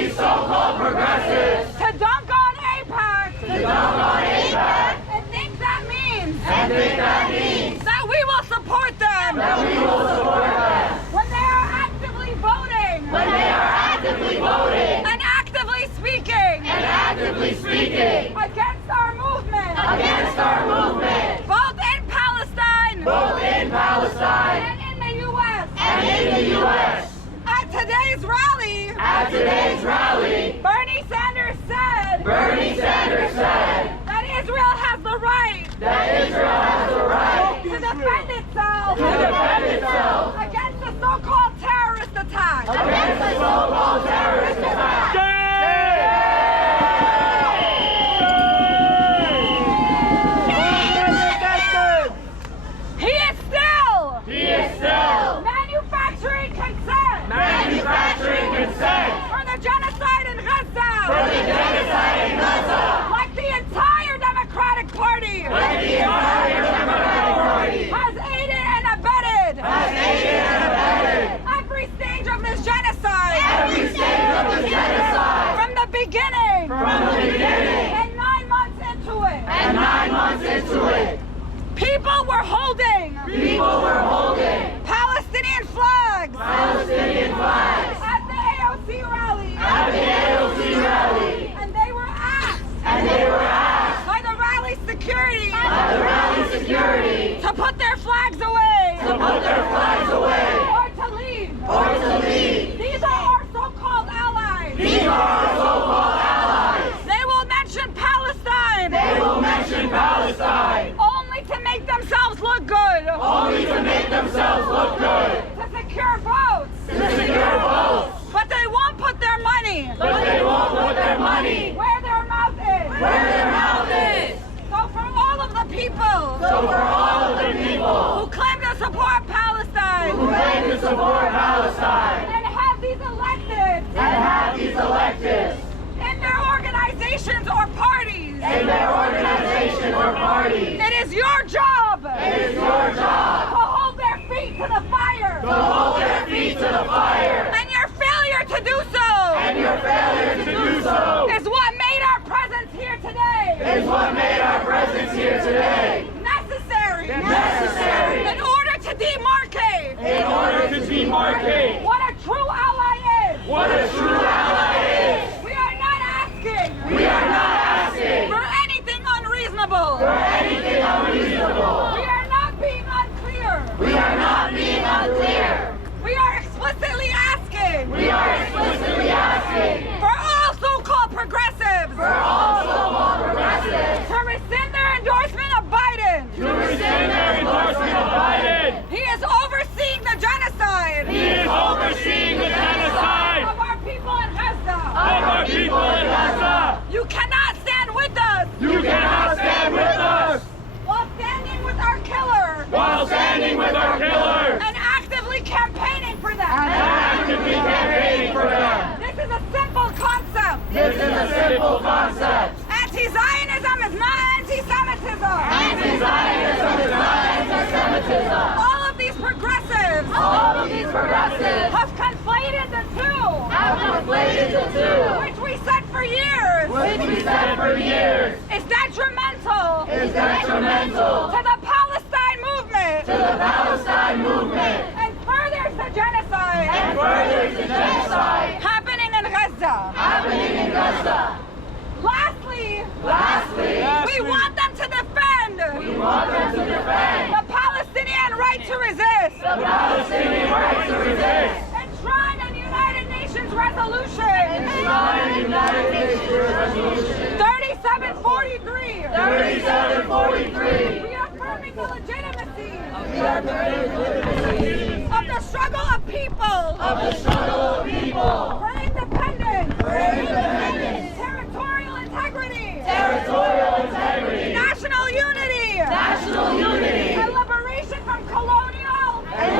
these so-called progressives to dunk on AIPAC and think that means that we will support them when they are actively voting and actively speaking against our movement both in Palestine and in the U.S. At today's rally, Bernie Sanders said that Israel has the right to defend itself against the so-called terrorist attack. He is still manufacturing consent for the genocide in Gaza. Like the entire Democratic Party has aided and abetted every stage of this genocide. From the beginning. And 9 months into it. People were holding Palestinian flags at the AOC rally. And they were asked by the rally security to put their flags away or to leave. These are our so-called allies. They will mention Palestine. Only to make themselves look good. To secure votes. But they won't put their money where their mouth is. So for all of the people who claim to support Palestine and have these elected in their organizations or parties, it is your job to hold their feet to the fire. And your failure to do so is what made our presence here today necessary in order to demarcate what a true ally is. We are not asking for anything unreasonable. We are not being unclear. We are explicitly asking for all so-called progressives to rescind their endorsement of Biden. He is overseeing the genocide of our people in Gaza. You cannot stand with us while standing with our killer and actively campaigning for them. This is a simple concept. Anti-Zionism is not anti-Semitism. All of these progressives have conflated the two. Which we said for years. Is detrimental to the Palestine movement. And furthers the genocide. Happening in Gaza. Lastly, we want them to defend the Palestinian right to resist. Enshrined in United Nations Resolution 3743. Reaffirming the legitimacy of the struggle of people for independence, territorial integrity, national unity, and liberation from colonial and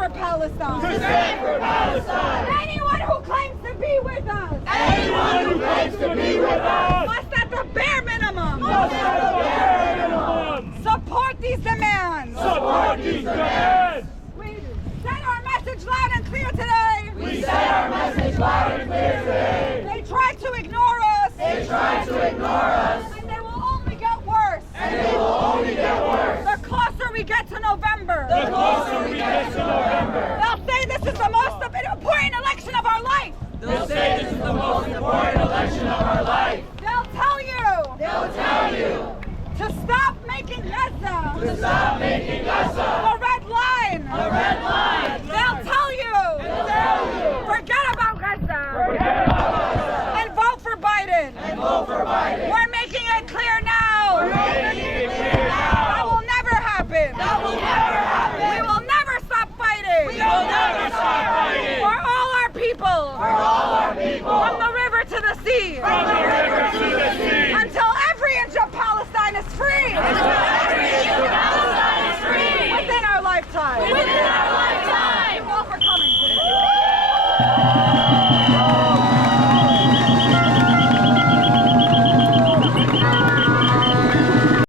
for Palestine. To stand for Palestine. Anyone who claims to be with us. Anyone who claims to be with us. Must at the bare minimum. Must at the bare minimum. Support these demands. Support these demands. We send our message loud and clear today. We send our message loud and clear today. They tried to ignore us. They tried to ignore us. And they will only get worse. And they will only get worse. The closer we get to November. The closer we get to November. They'll say this is the most important election of our life. They'll say this is the most important election of our life. They'll tell you. They'll tell you. To stop making Gaza. To stop making Gaza. The red line. The red line. They'll tell you. They'll tell you. Forget about Gaza. Forget about Gaza. And vote for Biden. And vote for Biden. We're making it clear now. We're making it clear now. That will never happen. That will never happen. We will never stop fighting. We will never stop fighting. For all our people. For all our people. From the river to the sea. From the river to the sea. Until every inch of Palestine is free. Until every inch of Palestine is free. Within our lifetime. Within our lifetime. Thank you all for coming.